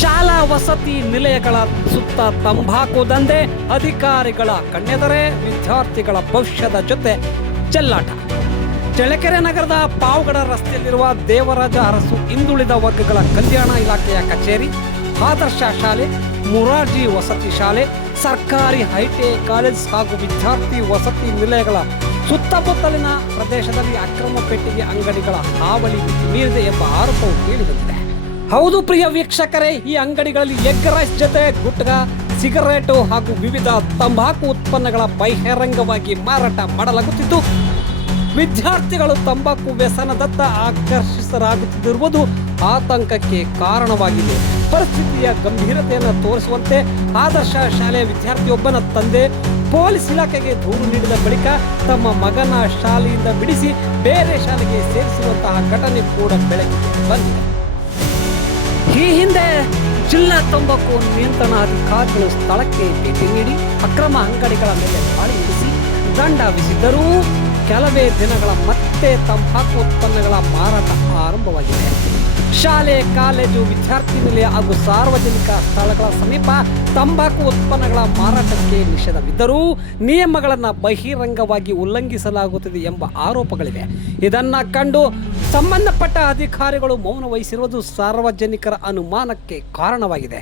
ಶಾಲಾ ವಸತಿ ನಿಲಯಗಳ ಸುತ್ತ ತಂಬಾಕು ದಂಧೆ, ಅಧಿಕಾರಿಗಳ ಕಣ್ಣೆದರೆ ವಿದ್ಯಾರ್ಥಿಗಳ ಭವಿಷ್ಯದ ಜೊತೆ ಚೆಲ್ಲಾಟ. ಚಳ್ಳಕೆರೆ ನಗರದ ಪಾವಗಡ ರಸ್ತೆಯಲ್ಲಿರುವ ದೇವರಾಜ ಅರಸು ಹಿಂದುಳಿದ ವರ್ಗಗಳ ಕಲ್ಯಾಣ ಇಲಾಖೆಯ ಕಚೇರಿ, ಆದರ್ಶ ಶಾಲೆ, ಮುರಾರ್ಜಿ ವಸತಿ ಶಾಲೆ, ಸರ್ಕಾರಿ ಐಟಿಐ ಕಾಲೇಜ್ ಹಾಗೂ ವಿದ್ಯಾರ್ಥಿ ವಸತಿ ನಿಲಯಗಳ ಸುತ್ತಮುತ್ತಲಿನ ಪ್ರದೇಶದಲ್ಲಿ ಅಕ್ರಮ ಪೆಟ್ಟಿಗೆ ಅಂಗಡಿಗಳ ಹಾವಳಿ ಮೀರಿದೆ ಎಂಬ ಆರೋಪವು ಕೇಳಿಬಂದಿದೆ. ಹೌದು ಪ್ರಿಯ ವೀಕ್ಷಕರೇ, ಈ ಅಂಗಡಿಗಳಲ್ಲಿ ಎಗ್ ರೈಸ್ ಜೊತೆ ಗುಟ್ಕಾ, ಸಿಗರೇಟು ಹಾಗೂ ವಿವಿಧ ತಂಬಾಕು ಉತ್ಪನ್ನಗಳ ಬಹಿರಂಗವಾಗಿ ಮಾರಾಟ ಮಾಡಲಾಗುತ್ತಿದ್ದು, ವಿದ್ಯಾರ್ಥಿಗಳು ತಂಬಾಕು ವ್ಯಸನದತ್ತ ಆಕರ್ಷಿತರಾಗುತ್ತಿರುವುದು ಆತಂಕಕ್ಕೆ ಕಾರಣವಾಗಿದೆ. ಪರಿಸ್ಥಿತಿಯ ಗಂಭೀರತೆಯನ್ನು ತೋರಿಸುವಂತೆ ಆದರ್ಶ ಶಾಲೆಯ ವಿದ್ಯಾರ್ಥಿಯೊಬ್ಬನ ತಂದೆ ಪೊಲೀಸ್ ಇಲಾಖೆಗೆ ದೂರು ನೀಡಿದ ಬಳಿಕ ತಮ್ಮ ಮಗನ ಶಾಲೆಯಿಂದ ಬಿಡಿಸಿ ಬೇರೆ ಶಾಲೆಗೆ ಸೇರಿಸುವಂತಹ ಘಟನೆ ಕೂಡ ಬೆಳಕಿಗೆ ಬಂದಿದೆ. ಈ ಹಿಂದೆ ಜಿಲ್ಲಾ ತಂಬಾಕು ನಿಯಂತ್ರಣ ಅಧಿಕಾರಿಗಳು ಸ್ಥಳಕ್ಕೆ ಭೇಟಿ ನೀಡಿ ಅಕ್ರಮ ಅಂಗಡಿಗಳ ಮೇಲೆ ದಾಳಿ ನಡೆಸಿ ದಂಡ ವಿಧಿಸಿದ್ದರೂ ಕೆಲವೇ ದಿನಗಳ ಮತ್ತೆ ತಂಬಾಕು ಉತ್ಪನ್ನಗಳ ಮಾರಾಟ ಆರಂಭವಾಗಿದೆ. ಶಾಲೆ, ಕಾಲೇಜು, ವಿದ್ಯಾರ್ಥಿ ನಿಲಯ ಹಾಗೂ ಸಾರ್ವಜನಿಕ ಸ್ಥಳಗಳ ಸಮೀಪ ತಂಬಾಕು ಉತ್ಪನ್ನಗಳ ಮಾರಾಟಕ್ಕೆ ನಿಷೇಧವಿದ್ದರೂ ನಿಯಮಗಳನ್ನು ಬಹಿರಂಗವಾಗಿ ಉಲ್ಲಂಘಿಸಲಾಗುತ್ತಿದೆ ಎಂಬ ಆರೋಪಗಳಿವೆ. ಇದನ್ನ ಕಂಡು ಸಂಬಂಧಪಟ್ಟ ಅಧಿಕಾರಿಗಳು ಮೌನ ವಹಿಸಿರುವುದು ಸಾರ್ವಜನಿಕರ ಅನುಮಾನಕ್ಕೆ ಕಾರಣವಾಗಿದೆ.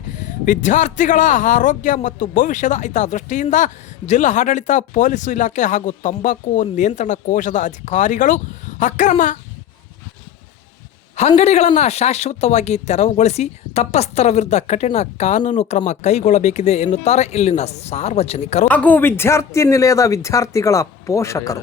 ವಿದ್ಯಾರ್ಥಿಗಳ ಆರೋಗ್ಯ ಮತ್ತು ಭವಿಷ್ಯದ ಹಿತದೃಷ್ಟಿಯಿಂದ ಜಿಲ್ಲಾ ಆಡಳಿತ, ಪೊಲೀಸ್ ಇಲಾಖೆ ಹಾಗೂ ತಂಬಾಕು ನಿಯಂತ್ರಣ ಕೋಶದ ಅಧಿಕಾರಿಗಳು ಅಕ್ರಮ ಅಂಗಡಿಗಳನ್ನು ಶಾಶ್ವತವಾಗಿ ತೆರವುಗೊಳಿಸಿ ತಪ್ಪಿಸ್ಥರ ವಿರುದ್ಧ ಕಠಿಣ ಕಾನೂನು ಕ್ರಮ ಕೈಗೊಳ್ಳಬೇಕಿದೆ ಎನ್ನುತ್ತಾರೆ ಇಲ್ಲಿನ ಸಾರ್ವಜನಿಕರು ಹಾಗೂ ವಿದ್ಯಾರ್ಥಿ ನಿಲಯದ ವಿದ್ಯಾರ್ಥಿಗಳ ಪೋಷಕರು.